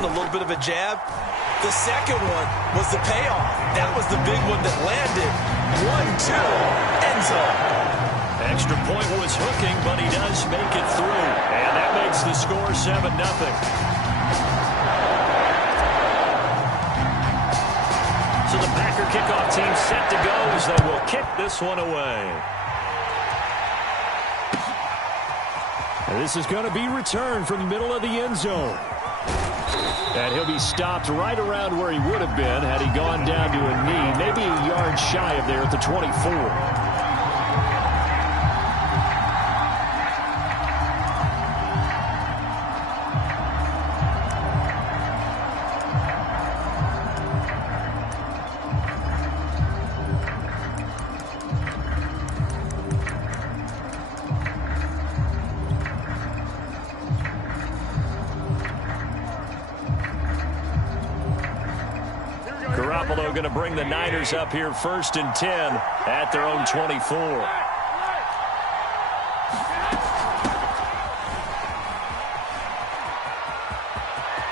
one, a little bit of a jab. The second one was the payoff. That was the big one that landed. 1-2, end zone. Extra point was hooking, but he does make it through. And that makes the score 7-0. So the Packer kickoff team set to go as they will kick this one away. And this is going to be returned from the middle of the end zone. And he'll be stopped right around where he would have been had he gone down to a knee, maybe a yard shy of there at the 24. Going to bring the Niners up here 1st and 10 at their own 24.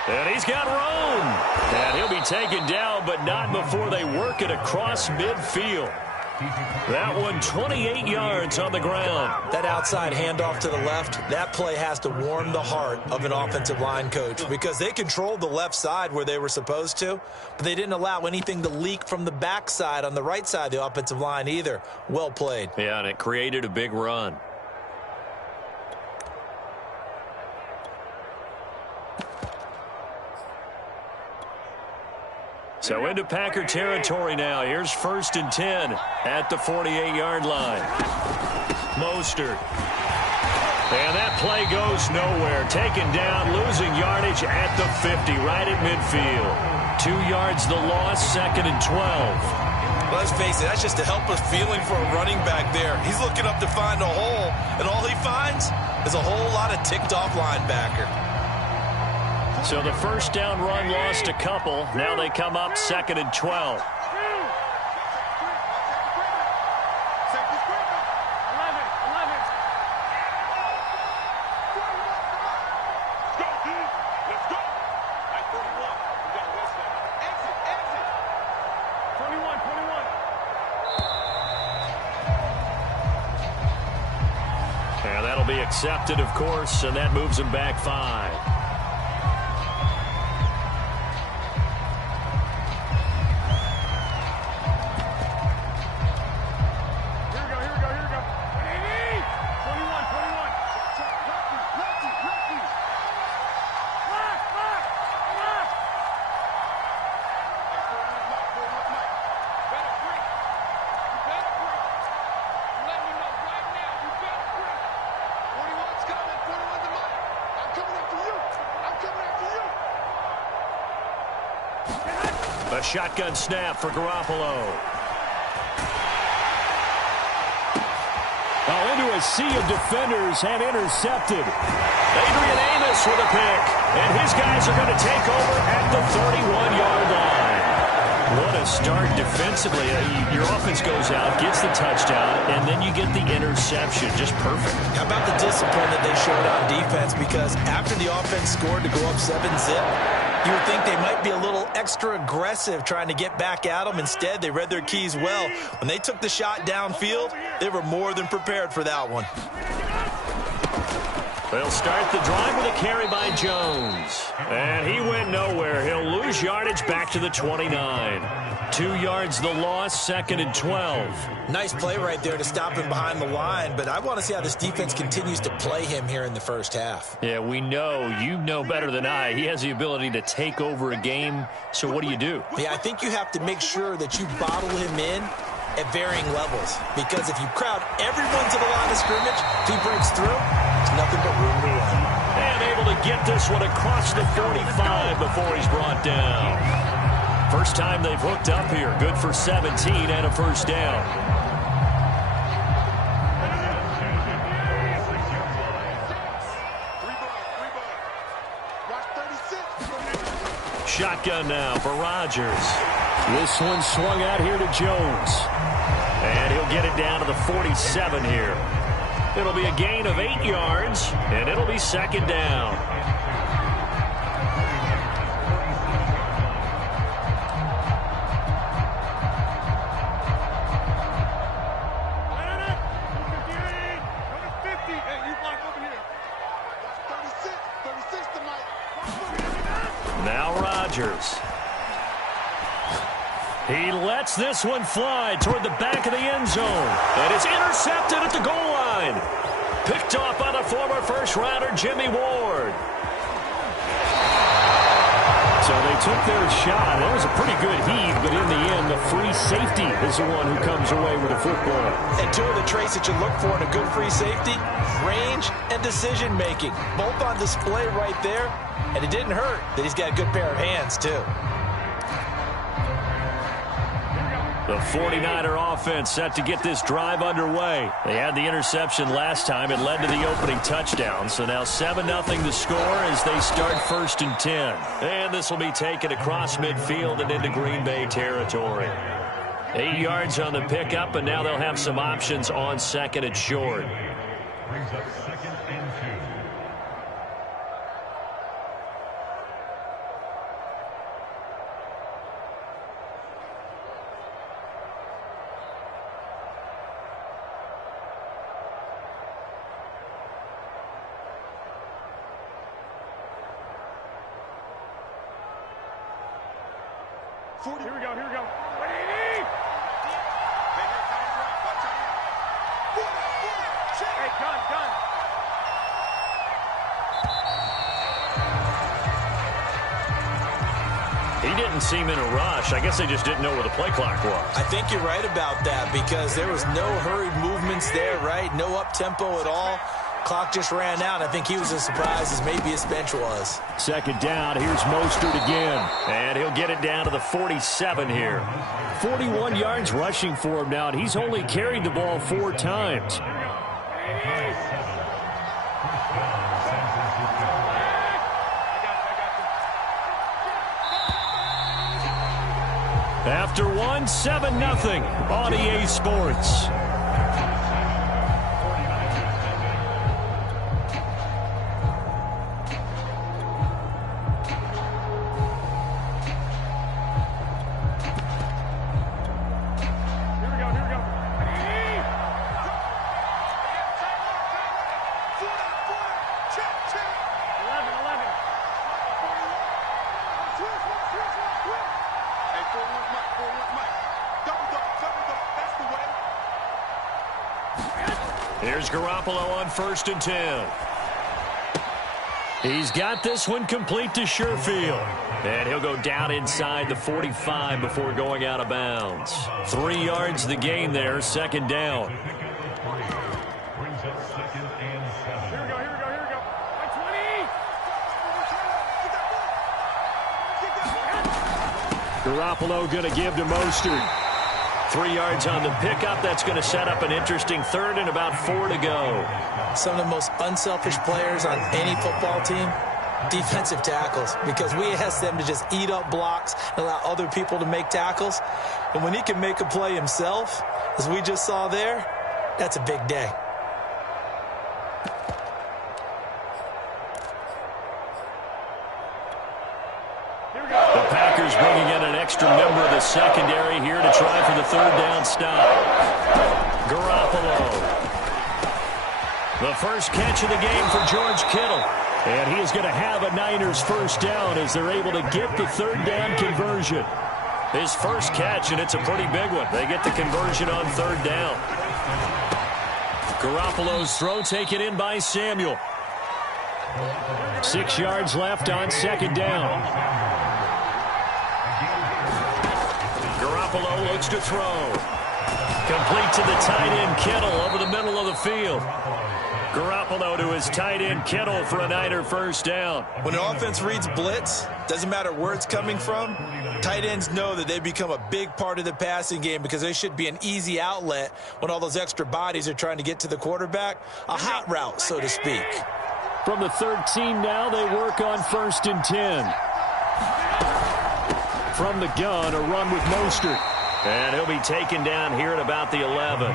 And he's got room. And he'll be taken down, but not before they work it across midfield. That one 28 yards on the ground. That outside handoff to the left, that play has to warm the heart of an offensive line coach because they controlled the left side where they were supposed to, but they didn't allow anything to leak from the backside on the right side of the offensive line either. Well played. Yeah, and it created a big run. So into Packer territory now. Here's 1st and 10 at the 48-yard line. Mostert. And that play goes nowhere. Taken down, losing yardage at the 50, right at midfield. 2 yards the loss, 2nd and 12. Let's face it, that's just a helpless feeling for a running back there. He's looking up to find a hole, and all he finds is a whole lot of ticked-off linebacker. So the first down run lost a couple. Now they come up 2nd and 12. And that'll be accepted, of course, and that moves him back 5. A shotgun snap for Garoppolo. Oh, into a sea of defenders and intercepted. Adrian Amos with a pick. And his guys are going to take over at the 31-yard line. What a start defensively. Your offense goes out, gets the touchdown, and then you get the interception. Just perfect. How about the discipline that they showed on defense? Because after the offense scored to go up 7-zip, you would think they might be a little extra aggressive trying to get back at them. Instead, they read their keys well. When they took the shot downfield, they were more than prepared for that one. They'll start the drive with a carry by Jones. And he went nowhere. He'll lose yardage back to the 29. 2 yards the loss, 2nd and 12. Nice play right there to stop him behind the line, but I want to see how this defense continues to play him here in the first half. Yeah, we know. You know better than I. He has the ability to take over a game, so what do you do? Yeah, I think you have to make sure that you bottle him in at varying levels, because if you crowd everyone to the line of scrimmage, if he breaks through, there's nothing but room to run. And able to get this one across the 45 before he's brought down. First time they've hooked up here. Good for 17 and a first down. Shotgun now for Rodgers. This one swung out here to Jones. And he'll get it down to the 47 here. It'll be a gain of 8 yards, and it'll be 2nd down. Now Rodgers. He lets this one fly toward the back of the end zone. And it's intercepted at the goal line. Picked off by the former first-rounder Jimmy Ward. So they took their shot. That was a pretty good heave, but in the end, the free safety is the one who comes away with the football. And two of the traits that you look for in a good free safety, range and decision-making. Both on display right there, and it didn't hurt that he's got a good pair of hands, too. The 49er offense set to get this drive underway. They had the interception last time. It led to the opening touchdown. So now 7-0 to score as they start 1st and 10. And this will be taken across midfield and into Green Bay territory. 8 yards on the pickup, and now they'll have some options on 2nd and short. Brings up 2nd and 2. Here we go, here we go. Hey, gun. He didn't seem in a rush. I guess they just didn't know where the play clock was. I think you're right about that because there was no hurried movements there, right? No up-tempo at all. Clock just ran out. I think he was as surprised as maybe his bench was. 2nd down. Here's Mostert again. And he'll get it down to the 47 here. 41 yards rushing for him now, and he's only carried the ball 4 times. After one, 7-0 on EA Sports. Here's Garoppolo on 1st and 10. He's got this one complete to Sherfield. And he'll go down inside the 45 before going out of bounds. 3 yards the gain there, 2nd down. Brings up 2nd and 7. Here we go. 20. Garoppolo going to give to Mostert. 3 yards on the pickup. That's going to set up an interesting 3rd and about 4 to go. Some of the most unselfish players on any football team, defensive tackles, because we ask them to just eat up blocks and allow other people to make tackles. And when he can make a play himself, as we just saw there, that's a big day. The Packers bringing in an extra member of the secondary here to try for the 3rd down stop. Garoppolo. The first catch of the game for George Kittle. And he is going to have a Niners 1st down as they're able to get the 3rd down conversion. His first catch, and it's a pretty big one. They get the conversion on 3rd down. Garoppolo's throw taken in by Samuel. 6 yards left on 2nd down. Garoppolo looks to throw. Complete to the tight end Kittle over the middle of the field. Garoppolo to his tight end Kittle for a Niner 1st down. When the offense reads blitz, doesn't matter where it's coming from, tight ends know that they become a big part of the passing game because they should be an easy outlet when all those extra bodies are trying to get to the quarterback. A hot route, so to speak. From the 13 now, they work on 1st and 10. From the gun, a run with Mostert. And he'll be taken down here at about the 11.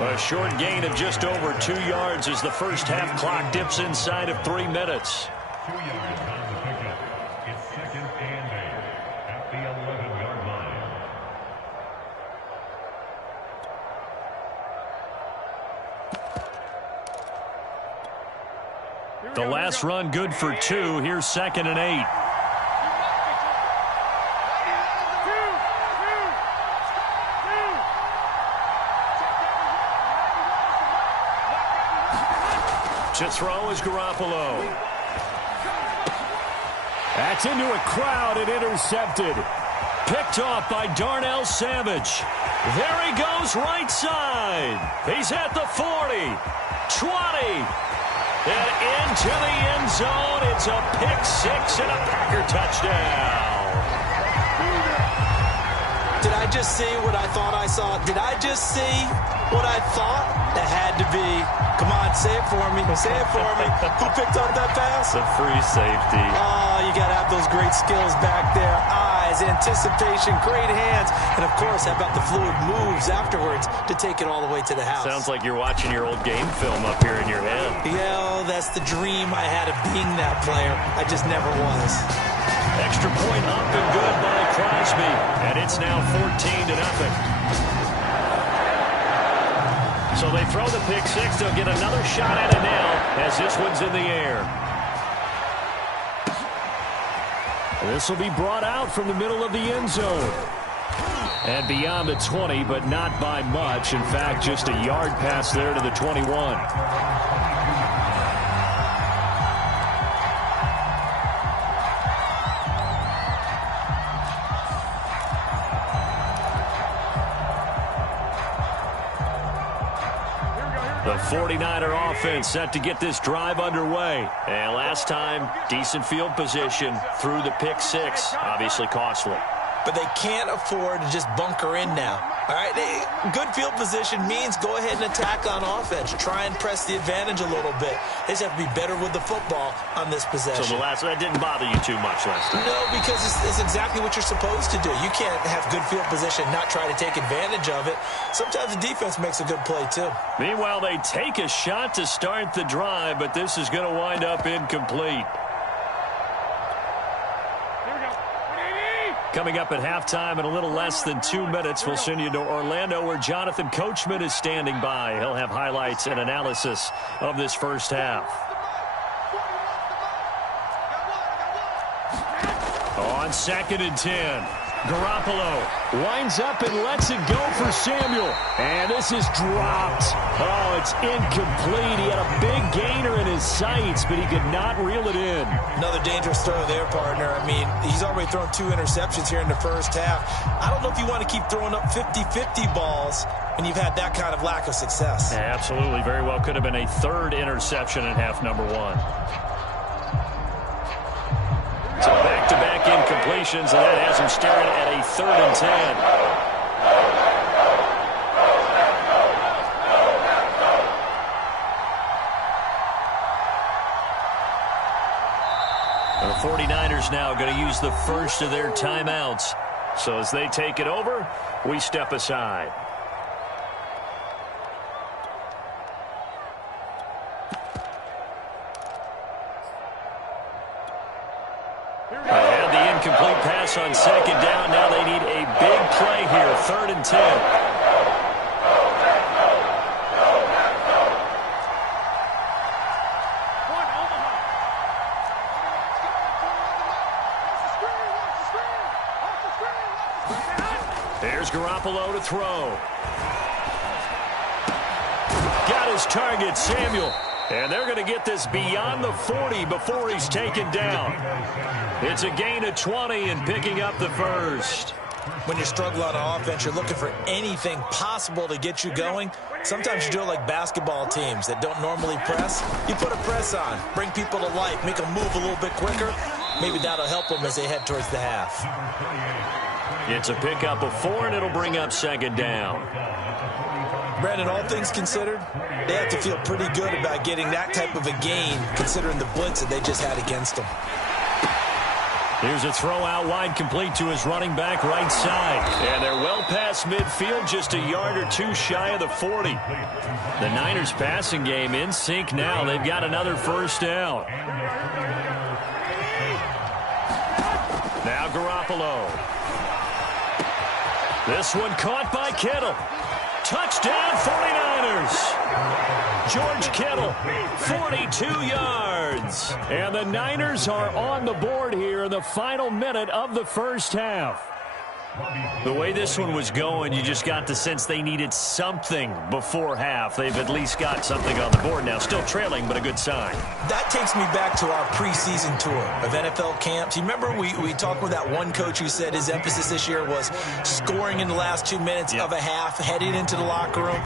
A short gain of just over 2 yards as the first half clock dips inside of 3 minutes. 2 yards on the pickup. It's 2nd and 8 at the 11-yard line. The last run good for 2. Here's 2nd and 8. To throw is Garoppolo. That's into a crowd and intercepted. Picked off by Darnell Savage. There he goes right side. He's at the 40, 20, and into the end zone. It's a pick six and a Packer touchdown. Did I just see what I thought I saw? Did I just see what I thought? That had to be. Come on, say it for me. Say it for me. Who picked up that pass? The free safety. Oh, you got to have those great skills back there. Eyes, anticipation, great hands. And, of course, how about the fluid moves afterwards to take it all the way to the house? Sounds like you're watching your old game film up here in your head. Yeah, that's the dream I had of being that player. I just never was. Extra point up and good by Crosby. And it's now 14-0. So they throw the pick six. They'll get another shot at it now as this one's in the air. This will be brought out from the middle of the end zone. And beyond the 20, but not by much. In fact, just a yard pass there to the 21. The 49er offense set to get this drive underway. And last time, decent field position through the pick six. Obviously costly. But they can't afford to just bunker in now. All right, good field position means go ahead and attack on offense. Try and press the advantage a little bit. They just have to be better with the football on this possession. So that didn't bother you too much last time? No, because it's exactly what you're supposed to do. You can't have good field position, not try to take advantage of it. Sometimes the defense makes a good play, too. Meanwhile, they take a shot to start the drive, but this is going to wind up incomplete. Coming up at halftime in a little less than 2 minutes, we'll send you to Orlando where Jonathan Coachman is standing by. He'll have highlights and analysis of this first half. On 2nd and 10. Garoppolo winds up and lets it go for Samuel. And this is dropped. Oh, it's incomplete. He had a big gainer in his sights, but he could not reel it in. Another dangerous throw there, partner. I mean, he's already thrown 2 interceptions here in the first half. I don't know if you want to keep throwing up 50-50 balls when you've had that kind of lack of success. Yeah, absolutely. Very well could have been a 3rd interception in half number 1. So back-to-back incompletions, and that has him staring at a 3rd and 10. The 49ers now going to use the first of their timeouts. So as they take it over, we step aside. Had the incomplete pass on 2nd down. Now they need a big play here. 3rd and 10. There's Garoppolo to throw. Got his target, Samuel. And they're going to get this beyond the 40 before he's taken down. It's a gain of 20 and picking up the first. When you struggle on offense, you're looking for anything possible to get you going. Sometimes you do it like basketball teams that don't normally press. You put a press on, bring people to life, make them move a little bit quicker. Maybe that'll help them as they head towards the half. It's a pickup of 4, and it'll bring up 2nd down. Brandon, all things considered, they have to feel pretty good about getting that type of a gain, considering the blitz that they just had against them. Here's a throw out wide, complete to his running back right side. And they're well past midfield, just a yard or 2 shy of the 40. The Niners passing game in sync now. They've got another first down. Now Garoppolo. This one caught by Kittle. Touchdown 49ers. George Kittle, 42 yards. And the Niners are on the board here in the final minute of the first half. The way this one was going, you just got the sense they needed something before half. They've at least got something on the board now. Still trailing, but a good sign. That takes me back to our preseason tour of NFL camps. You remember we talked with that one coach who said his emphasis this year was scoring in the last 2 minutes of a half, heading into the locker room.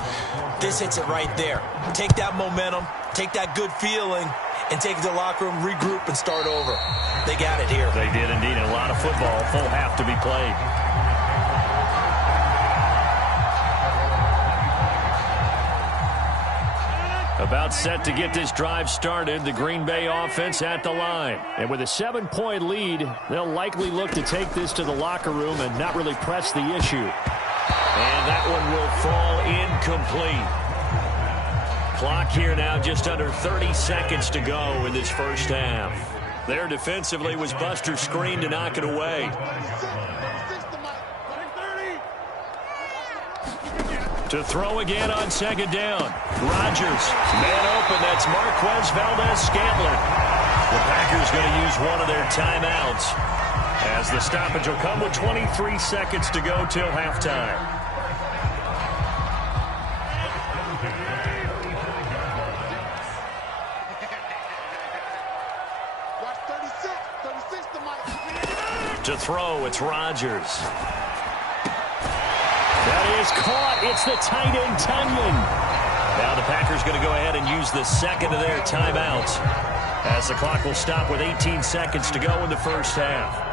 This hits it right there. Take that momentum, take that good feeling, and take it to the locker room, regroup, and start over. They got it here. They did indeed. A lot of football, full half to be played. About set to get this drive started, the Green Bay offense at the line. And with a 7-point lead, they'll likely look to take this to the locker room and not really press the issue. And that one will fall incomplete. Clock here now, just under 30 seconds to go in this first half. There defensively was Buster screen to knock it away. To throw again on second down. Rodgers, man open, that's Marquez Valdez-Scantling. The Packers going to use one of their timeouts as the stoppage will come with 23 seconds to go till halftime. To throw, it's Rodgers. That is caught. It's the tight end, Tunyon. Now the Packers going to go ahead and use the second of their timeouts as the clock will stop with 18 seconds to go in the first half.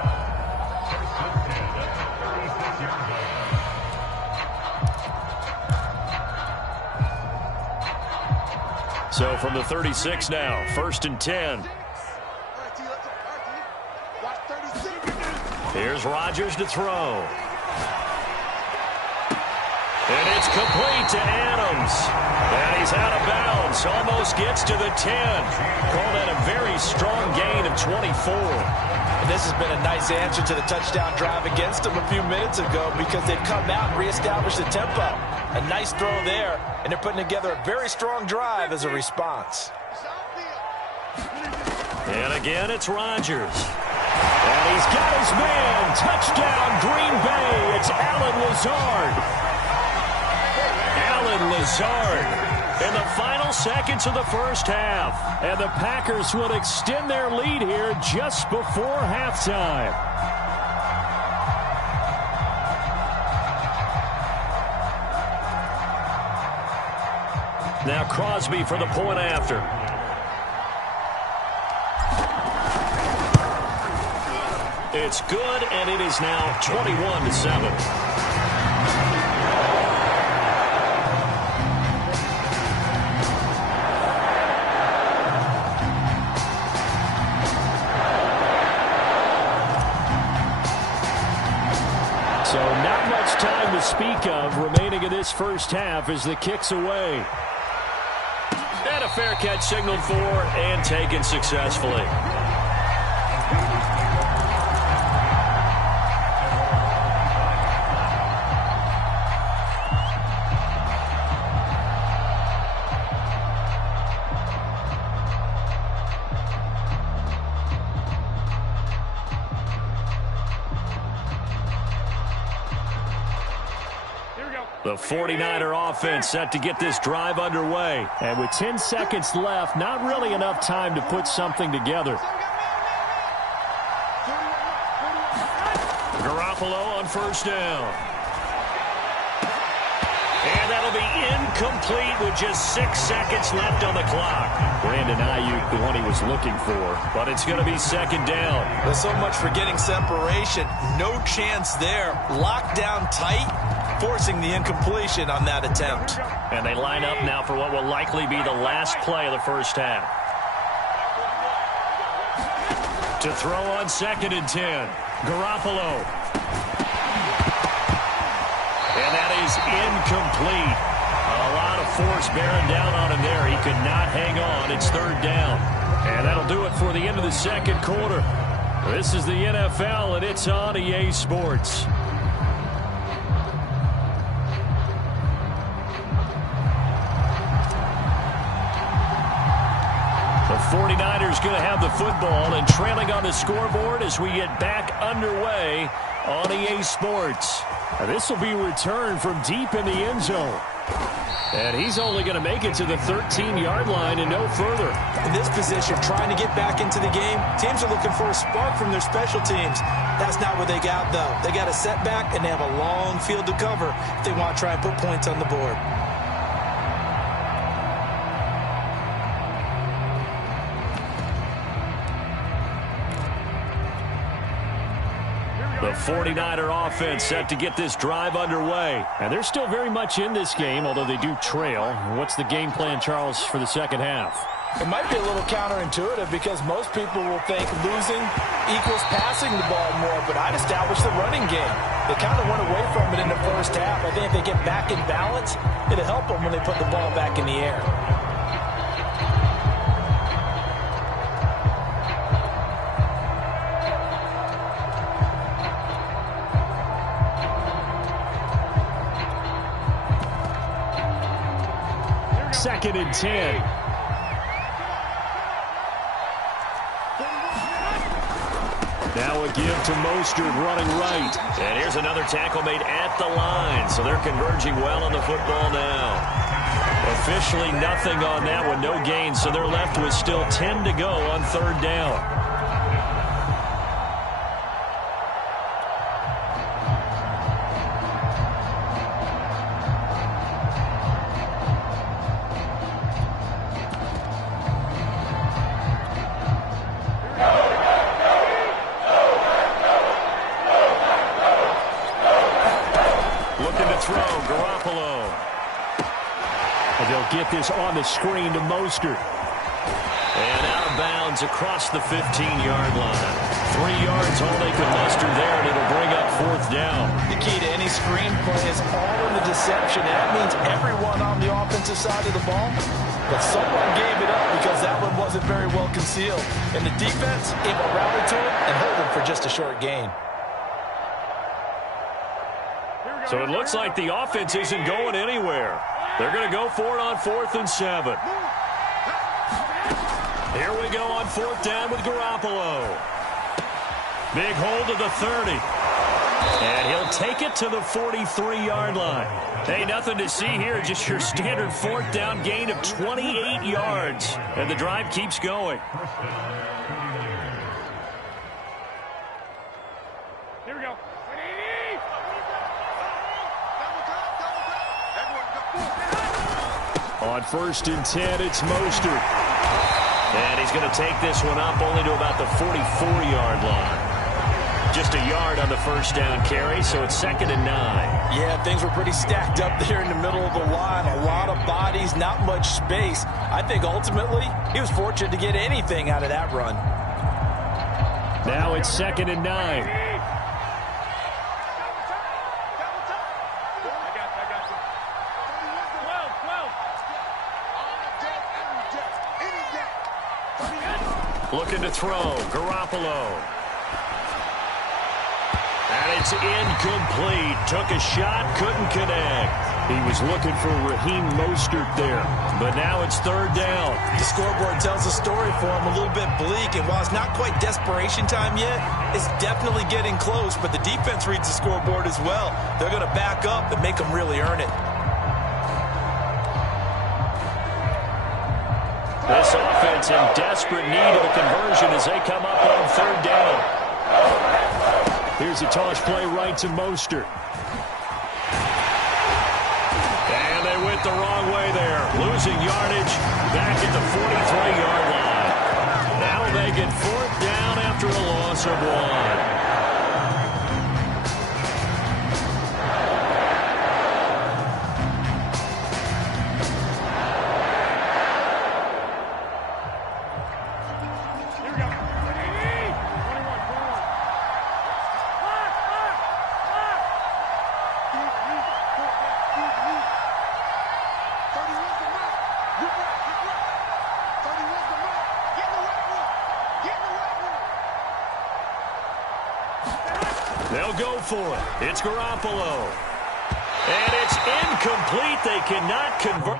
So from the 36 now, 1st and 10. Here's Rodgers to throw. And it's complete to Adams. And he's out of bounds. Almost gets to the 10. Call that a very strong gain of 24. And this has been a nice answer to the touchdown drive against them a few minutes ago because they've come out and reestablished the tempo. A nice throw there, and they're putting together a very strong drive as a response. And again, it's Rodgers. And he's got his man. Touchdown, Green Bay. It's Allen Lazard. Lazard in the final seconds of the first half. And the Packers would extend their lead here just before halftime. Now Crosby for the point after. It's good, and it is now 21-7. So not much time to speak of remaining in this first half as the kick's away. And a fair catch signaled for and taken successfully. The 49er offense set to get this drive underway. And with 10 seconds left, not really enough time to put something together. Garoppolo on first down. And that'll be incomplete with just 6 seconds left on the clock. Brandon Ayuk, the one he was looking for. But it's going to be second down. There's so much for getting separation. No chance there. Locked down tight, forcing the incompletion on that attempt. And they line up now for what will likely be the last play of the first half. To throw on 2nd and 10. Garoppolo. And that is incomplete. A lot of force bearing down on him there. He could not hang on. It's 3rd down. And that'll do it for the end of the second quarter. This is the NFL, and it's on EA Sports. The 49ers going to have the football and trailing on the scoreboard as we get back underway on EA Sports. This will be returned from deep in the end zone. And he's only going to make it to the 13-yard line and no further. In this position, trying to get back into the game, teams are looking for a spark from their special teams. That's not what they got, though. They got a setback, and they have a long field to cover if they want to try and put points on the board. The 49er offense set to get this drive underway. And they're still very much in this game, although they do trail. What's the game plan, Charles, for the second half? It might be a little counterintuitive because most people will think losing equals passing the ball more, but I'd establish the running game. They kind of went away from it in the first half. I think if they get back in balance, it'll help them when they put the ball back in the air. Second and 10. Now a give to Mostert running right. And here's another tackle made at the line. So they're converging well on the football now. Officially nothing on that one, no gain. So they're left with still 10 to go on third down. Get this on the screen to Mostert. And out of bounds across the 15-yard line. 3 yards, all they could muster there, and it'll bring up fourth down. The key to any screen play is all in the deception. That means everyone on the offensive side of the ball. But someone gave it up because that one wasn't very well concealed. And the defense able to rally to it and hold them for just a short gain. So it looks like the offense isn't going anywhere. They're going to go for it on 4th and 7. Here we go on 4th down with Garoppolo. Big hold to the 30. And he'll take it to the 43-yard line. Hey, nothing to see here, just your standard 4th down gain of 28 yards. And the drive keeps going. Here we go. On 1st and 10, it's Mostert. And he's going to take this one up only to about the 44-yard line. Just a yard on the first down carry, so it's 2nd and 9. Yeah, things were pretty stacked up there in the middle of the line. A lot of bodies, not much space. I think ultimately he was fortunate to get anything out of that run. Now it's 2nd and 9. Looking to throw, Garoppolo. And it's incomplete. Took a shot, couldn't connect. He was looking for Raheem Mostert there. But now it's 3rd down. The scoreboard tells a story for him, a little bit bleak. And while it's not quite desperation time yet, it's definitely getting close. But the defense reads the scoreboard as well. They're going to back up and make them really earn it. This offense in desperate need of a conversion as they come up on 3rd down. Here's a toss play right to Mostert. And they went the wrong way there. Losing yardage back at the 43-yard line. That'll make it 4th down after a loss of 1. They'll go for it. It's Garoppolo. And it's incomplete. They cannot convert.